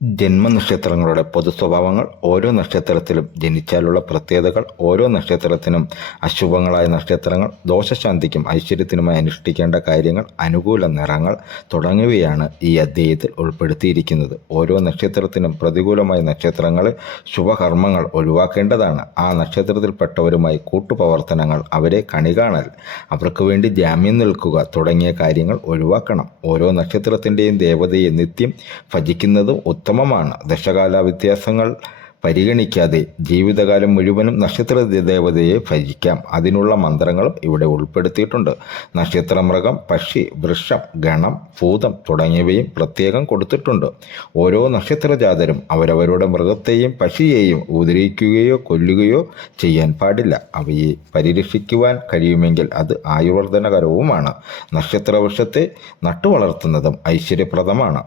ജന്മനക്ഷത്രങ്ങളുടെ പൊതുസ്വഭാവങ്ങൾ. ഓരോ നക്ഷത്രത്തിലും ജനിച്ചാലുള്ള പ്രത്യേകതകൾ. ഓരോ നക്ഷത്രത്തിനും അശുഭങ്ങളായ നക്ഷത്രങ്ങൾ, ദോഷശാന്തിക്കും ഐശ്വര്യത്തിനുമായി അനുഷ്ഠിക്കേണ്ട കാര്യങ്ങൾ, അനുകൂല നിറങ്ങൾ തുടങ്ങിയവയാണ് ഈ അധ്യായത്തിൽ ഉൾപ്പെടുത്തിയിരിക്കുന്നത്. ഓരോ നക്ഷത്രത്തിനും പ്രതികൂലമായ നക്ഷത്രങ്ങളിൽ ശുഭകർമ്മങ്ങൾ ഒഴിവാക്കേണ്ടതാണ്. ആ നക്ഷത്രത്തിൽപ്പെട്ടവരുമായി കൂട്ടുപ്രവർത്തനങ്ങൾ, അവരെ കണി കാണൽ, അവർക്ക് വേണ്ടി ജാമ്യം നിൽക്കുക തുടങ്ങിയ കാര്യങ്ങൾ ഒഴിവാക്കണം. ഓരോ നക്ഷത്രത്തിൻ്റെയും ദേവതയെ നിത്യം ഭജിക്കുന്നതും ഉത്തമമാണ്. ദശകാല വ്യത്യാസങ്ങൾ പരിഗണിക്കാതെ ജീവിതകാലം മുഴുവനും നക്ഷത്ര ദേവതയെ ഭജിക്കാം. അതിനുള്ള മന്ത്രങ്ങളും ഇവിടെ ഉൾപ്പെടുത്തിയിട്ടുണ്ട്. നക്ഷത്രമൃഗം, പക്ഷി, വൃക്ഷം, ഗണം, ഭൂതം തുടങ്ങിയവയും പ്രത്യേകം കൊടുത്തിട്ടുണ്ട്. ഓരോ നക്ഷത്രജാതരും അവരവരുടെ മൃഗത്തെയും പക്ഷിയെയും ഉപദ്രവിക്കുകയോ കൊല്ലുകയോ ചെയ്യാൻ പാടില്ല. അവയെ പരിരക്ഷിക്കുവാൻ കഴിയുമെങ്കിൽ അത് ആയുർവർദ്ധനകരവുമാണ്. നക്ഷത്രവൃക്ഷത്തെ നട്ടുവളർത്തുന്നതും ഐശ്വര്യപ്രദമാണ്.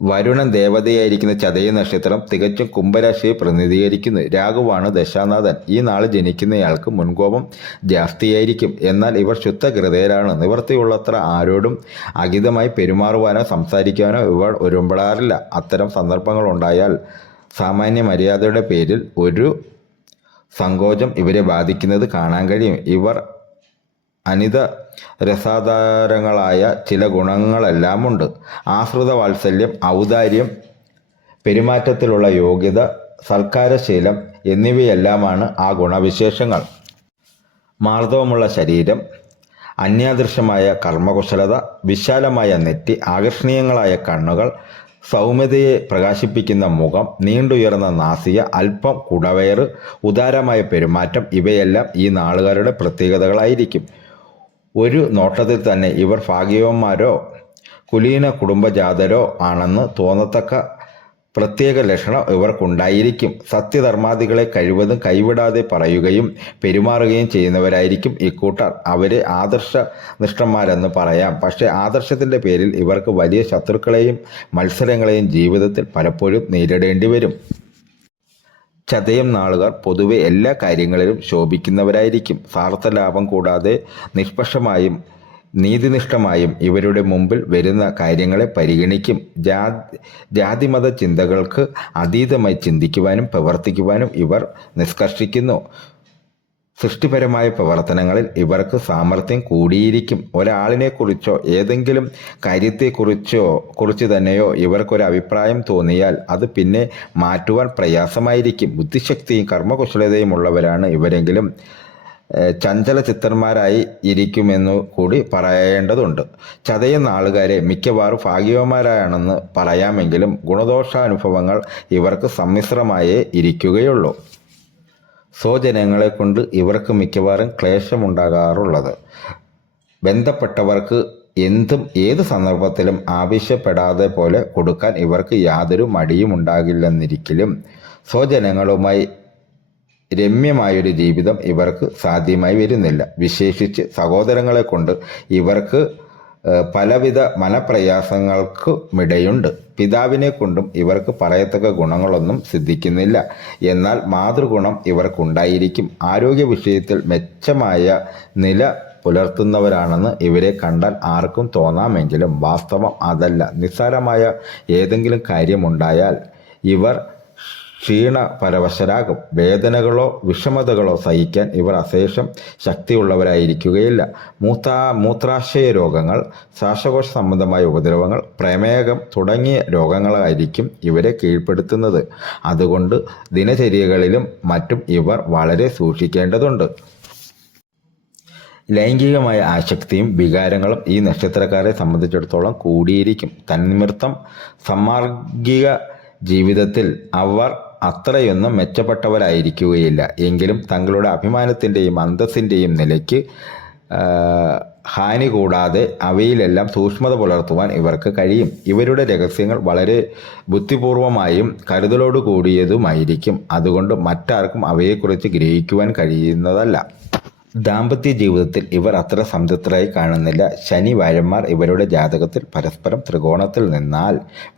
വരുണൻ ദേവതയായിരിക്കുന്ന ചതയ നക്ഷത്രം തികച്ചും കുംഭരാശിയെ പ്രതിനിധീകരിക്കുന്നു. രാഹുവാണ് ദശാനാഥൻ. ഈ നാൾ ജനിക്കുന്നയാൾക്ക് മുൻകോപം ജാസ്തിയായിരിക്കും. എന്നാൽ ഇവർ ശുദ്ധഹൃദയരാണ്. നിവൃത്തിയുള്ളത്ര ആരോടും അഹിതമായി പെരുമാറുവാനോ സംസാരിക്കുവാനോ ഇവർ ഒരുമ്പെടാറില്ല. അത്തരം സന്ദർഭങ്ങൾ ഉണ്ടായാൽ സാമാന്യ മര്യാദയുടെ പേരിൽ ഒരു സങ്കോചം ഇവരെ ബാധിക്കുന്നത് കാണാൻ കഴിയും. ഇവർ അനിത രസാധാരങ്ങളായ ചില ഗുണങ്ങളെല്ലാമുണ്ട്. ആശ്രിത വാത്സല്യം, ഔദാര്യം, പെരുമാറ്റത്തിലുള്ള യോഗ്യത, സൽക്കാരശീലം എന്നിവയെല്ലാമാണ് ആ ഗുണവിശേഷങ്ങൾ. മാർദ്ദവമുള്ള ശരീരം, അന്യാദൃശമായ കർമ്മകുശലത, വിശാലമായ നെറ്റി, ആകർഷണീയങ്ങളായ കണ്ണുകൾ, സൗമ്യതയെ പ്രകാശിപ്പിക്കുന്ന മുഖം, നീണ്ടുയർന്ന നാസിക, അല്പം കുടവയറ്, ഉദാരമായ പെരുമാറ്റം ഇവയെല്ലാം ഈ നാളുകാരുടെ പ്രത്യേകതകളായിരിക്കും. ഒരു നോട്ടത്തിൽ തന്നെ ഇവർ ഭാഗ്യവാന്മാരോ കുലീന കുടുംബജാതരോ ആണെന്ന് തോന്നത്തക്ക പ്രത്യേക ലക്ഷണം ഇവർക്കുണ്ടായിരിക്കും. സത്യധർമാദികളെ കഴിവതും കൈവിടാതെ പറയുകയും പെരുമാറുകയും ചെയ്യുന്നവരായിരിക്കും ഇക്കൂട്ടർ. അവരെ ആദർശനിഷ്ഠന്മാരെന്ന് പറയാം. പക്ഷേ ആദർശത്തിൻ്റെ പേരിൽ ഇവർക്ക് വലിയ ശത്രുക്കളെയും മത്സരങ്ങളെയും ജീവിതത്തിൽ പലപ്പോഴും നേരിടേണ്ടി വരും. ചതയം നാളുകാർ പൊതുവെ എല്ലാ കാര്യങ്ങളിലും ശോഭിക്കുന്നവരായിരിക്കും. സ്വാർത്ഥലാഭം കൂടാതെ നിഷ്പക്ഷമായും നീതിനിഷ്ഠമായും ഇവരുടെ മുമ്പിൽ വരുന്ന കാര്യങ്ങളെ പരിഗണിക്കും. ജാതിമത ചിന്തകൾക്ക് അതീതമായി ചിന്തിക്കുവാനും പ്രവർത്തിക്കുവാനും ഇവർ നിഷ്കർഷിക്കുന്നു. സൃഷ്ടിപരമായ പ്രവർത്തനങ്ങളിൽ ഇവർക്ക് സാമർഥ്യം കൂടിയിരിക്കും. ഒരാളിനെക്കുറിച്ചോ ഏതെങ്കിലും കാര്യത്തെക്കുറിച്ച് തന്നെയോ ഇവർക്കൊരു അഭിപ്രായം തോന്നിയാൽ അത് പിന്നെ മാറ്റുവാൻ പ്രയാസമായിരിക്കും. ബുദ്ധിശക്തിയും കർമ്മകുശലതയും ഉള്ളവരാണ് ഇവരെങ്കിലും ചഞ്ചല ചിത്തന്മാരായി ഇരിക്കുമെന്നു കൂടി പറയേണ്ടതുണ്ട്. ചതയ നാളുകാരെ മിക്കവാറും ഭാഗ്യവാന്മാരാണെന്ന് പറയാമെങ്കിലും ഗുണദോഷാനുഭവങ്ങൾ ഇവർക്ക് സമ്മിശ്രമായേ ഇരിക്കുകയുള്ളൂ. സ്വജനങ്ങളെ കൊണ്ട് ഇവർക്ക് മിക്കവാറും ക്ലേശമുണ്ടാകാറുള്ളത്. ബന്ധപ്പെട്ടവർക്ക് എന്തും ഏത് സന്ദർഭത്തിലും ആവശ്യപ്പെടാതെ പോലെ കൊടുക്കാൻ ഇവർക്ക് യാതൊരു മടിയും ഉണ്ടാകില്ലെന്നിരിക്കലും സ്വജനങ്ങളുമായി രമ്യമായൊരു ജീവിതം ഇവർക്ക് സാധ്യമായി വരുന്നില്ല. വിശേഷിച്ച് സഹോദരങ്ങളെ കൊണ്ട് ഇവർക്ക് പലവിധ മനപ്രയാസങ്ങൾക്കുമിടയുണ്ട്. പിതാവിനെ കൊണ്ടും ഇവർക്ക് പറയത്തക്ക ഗുണങ്ങളൊന്നും സിദ്ധിക്കുന്നില്ല. എന്നാൽ മാതൃഗുണം ഇവർക്കുണ്ടായിരിക്കും. ആരോഗ്യ വിഷയത്തിൽ മെച്ചമായ നില പുലർത്തുന്നവരാണെന്ന് ഇവരെ കണ്ടാൽ ആർക്കും തോന്നാമെങ്കിലും വാസ്തവം അതല്ല. നിസ്സാരമായ ഏതെങ്കിലും കാര്യമുണ്ടായാൽ ഇവർ ക്ഷീണപരവശരാകും. വേദനകളോ വിഷമതകളോ സഹിക്കാൻ ഇവർ അശേഷം ശക്തിയുള്ളവരായിരിക്കുകയില്ല. മൂത്രാശയ രോഗങ്ങൾ, ശ്വാസകോശ സംബന്ധമായ ഉപദ്രവങ്ങൾ, പ്രമേഹം തുടങ്ങിയ രോഗങ്ങളായിരിക്കും ഇവരെ കീഴ്പ്പെടുത്തുന്നത്. അതുകൊണ്ട് ദിനചര്യകളിലും മറ്റും ഇവർ വളരെ സൂക്ഷിക്കേണ്ടതുണ്ട്. ലൈംഗികമായ ആസക്തിയും വികാരങ്ങളും ഈ നക്ഷത്രക്കാരെ സംബന്ധിച്ചിടത്തോളം കൂടിയിരിക്കും. തന്നിമിത്തം സാമൂഹിക ജീവിതത്തിൽ അവർ അത്രയൊന്നും മെച്ചപ്പെട്ടവരായിരിക്കുകയില്ല. എങ്കിലും തങ്ങളുടെ അഭിമാനത്തിൻ്റെയും അന്തസ്സിൻ്റെയും നിലയ്ക്ക് ഹാനി കൂടാതെ അവയിലെല്ലാം സൂക്ഷ്മത പുലർത്തുവാൻ ഇവർക്ക് കഴിയും. ഇവരുടെ രഹസ്യങ്ങൾ വളരെ ബുദ്ധിപൂർവമായും കരുതലോടു കൂടിയതുമായിരിക്കും. അതുകൊണ്ട് മറ്റാർക്കും അവയെക്കുറിച്ച് ഗ്രഹിക്കുവാൻ കഴിയുന്നതല്ല. ദാമ്പത്യ ജീവിതത്തിൽ ഇവർ അത്ര സംതൃപ്തരായി കാണുന്നില്ല. ശനി വാഴന്മാർ ഇവരുടെ ജാതകത്തിൽ പരസ്പരം ത്രികോണത്തിൽ നിന്നാൽ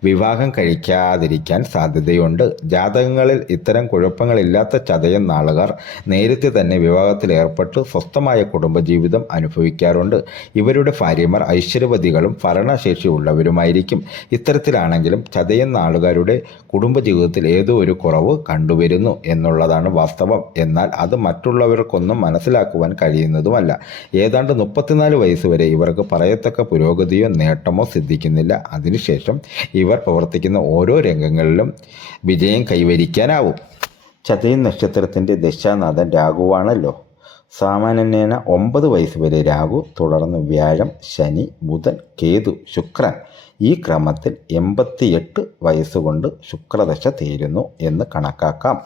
വിവാഹം കഴിക്കാതിരിക്കാൻ സാധ്യതയുണ്ട്. ജാതകങ്ങളിൽ ഇത്തരം കുഴപ്പങ്ങളില്ലാത്ത ചതയം നാളുകാർ നേരത്തെ തന്നെ വിവാഹത്തിൽ ഏർപ്പെട്ട് സ്വസ്ഥമായ കുടുംബജീവിതം അനുഭവിക്കാറുണ്ട്. ഇവരുടെ ഭാര്യമാർ ഐശ്വര്യവതികളും ഭരണശേഷിയുള്ളവരുമായിരിക്കും. ഇത്തരത്തിലാണെങ്കിലും ചതയം നാളുകാരുടെ കുടുംബജീവിതത്തിൽ ഏതോ ഒരു കുറവ് കണ്ടുവരുന്നു എന്നുള്ളതാണ് വാസ്തവം. എന്നാൽ അത് മറ്റുള്ളവർക്കൊന്നും മനസ്സിലാക്കുവാൻ കഴിയുന്നതുമല്ല. ഏതാണ്ട് 34 വയസ്സ് വരെ ഇവർക്ക് പറയത്തക്ക പുരോഗതിയോ നേട്ടമോ സിദ്ധിക്കുന്നില്ല. അതിനുശേഷം ഇവർ പ്രവർത്തിക്കുന്ന ഓരോ രംഗങ്ങളിലും വിജയം കൈവരിക്കാനാവും. ചതയം നക്ഷത്രത്തിൻ്റെ ദശാനാഥൻ രാഹുവാണല്ലോ. സാമാന്യേന 9 വയസ്സ് വരെ രാഹു, തുടർന്ന് വ്യാഴം, ശനി, ബുധൻ, കേതു, ശുക്രൻ. ഈ ക്രമത്തിൽ 88 വയസ്സുകൊണ്ട് ശുക്രദശ തീരുന്നു എന്ന് കണക്കാക്കാം.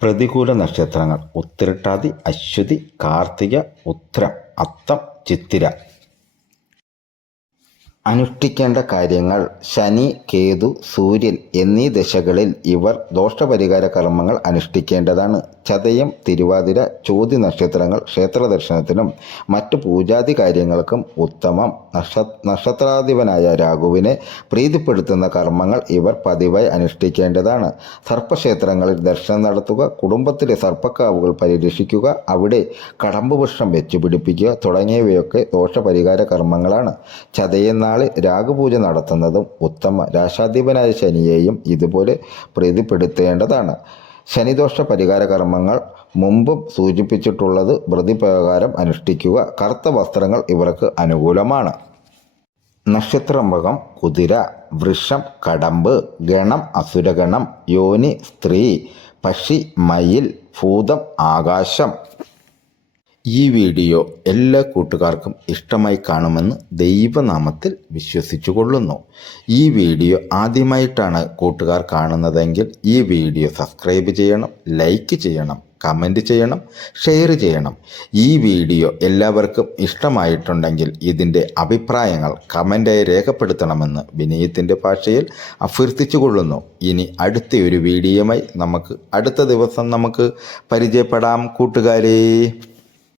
പ്രതികൂല നക്ഷത്രങ്ങൾ: ഉത്തിരട്ടാതി, അശ്വതി, കാർത്തിക, ഉത്രം, അത്തം, ചിത്തിര. അനുഷ്ഠിക്കേണ്ട കാര്യങ്ങൾ: ശനി, കേതു, സൂര്യൻ എന്നീ ദശകളിൽ ഇവർ ദോഷപരിഹാര കർമ്മങ്ങൾ അനുഷ്ഠിക്കേണ്ടതാണ്. ചതയം, തിരുവാതിര, ചോതി നക്ഷത്രങ്ങൾ ക്ഷേത്ര ദർശനത്തിനും മറ്റു പൂജാതി കാര്യങ്ങൾക്കും ഉത്തമം. നക്ഷത്രാധിപനായ രാഹുവിനെ പ്രീതിപ്പെടുത്തുന്ന കർമ്മങ്ങൾ ഇവർ പതിവായി അനുഷ്ഠിക്കേണ്ടതാണ്. സർപ്പക്ഷേത്രങ്ങളിൽ ദർശനം നടത്തുക, കുടുംബത്തിലെ സർപ്പക്കാവുകൾ പരിരക്ഷിക്കുക, അവിടെ കടമ്പുപുഷ്പം വെച്ചുപിടിപ്പിക്കുക തുടങ്ങിയവയൊക്കെ ദോഷപരിഹാര കർമ്മങ്ങളാണ്. ചതയം നാളിൽ രാഹുപൂജ നടത്തുന്നതും ഉത്തമ. രാശാധിപനായ ശനിയെയും ഇതുപോലെ പ്രീതിപ്പെടുത്തേണ്ടതാണ്. ശനിദോഷ പരിഹാര കർമ്മങ്ങൾ മുമ്പും സൂചിപ്പിച്ചിട്ടുള്ളത് പ്രതിപ്രകാരം അനുഷ്ഠിക്കുക. കറുത്ത വസ്ത്രങ്ങൾ ഇവർക്ക് അനുകൂലമാണ്. നക്ഷത്രമൃഗം: കുതിര, വൃഷം, കടമ്പ്, ഗണം അസുരഗണം, യോനി സ്ത്രീ, പക്ഷി മയിൽ, ഭൂതം ആകാശം. ഈ വീഡിയോ എല്ലാ കൂട്ടുകാർക്കും ഇഷ്ടമായി കാണുമെന്ന് ദൈവനാമത്തിൽ വിശ്വസിച്ചു കൊള്ളുന്നു. ഈ വീഡിയോ ആദ്യമായിട്ടാണ് കൂട്ടുകാർ കാണുന്നതെങ്കിൽ ഈ വീഡിയോ സബ്സ്ക്രൈബ് ചെയ്യണം, ലൈക്ക് ചെയ്യണം, കമൻറ്റ് ചെയ്യണം, ഷെയർ ചെയ്യണം. ഈ വീഡിയോ എല്ലാവർക്കും ഇഷ്ടമായിട്ടുണ്ടെങ്കിൽ ഇതിൻ്റെ അഭിപ്രായങ്ങൾ കമൻറ്റായി രേഖപ്പെടുത്തണമെന്ന് വിനയത്തിൻ്റെ ഭാഷയിൽ അഭ്യർത്ഥിച്ചു കൊള്ളുന്നു. ഇനി അടുത്ത ഒരു വീഡിയോയുമായി അടുത്ത ദിവസം നമുക്ക് പരിചയപ്പെടാം കൂട്ടുകാരേ.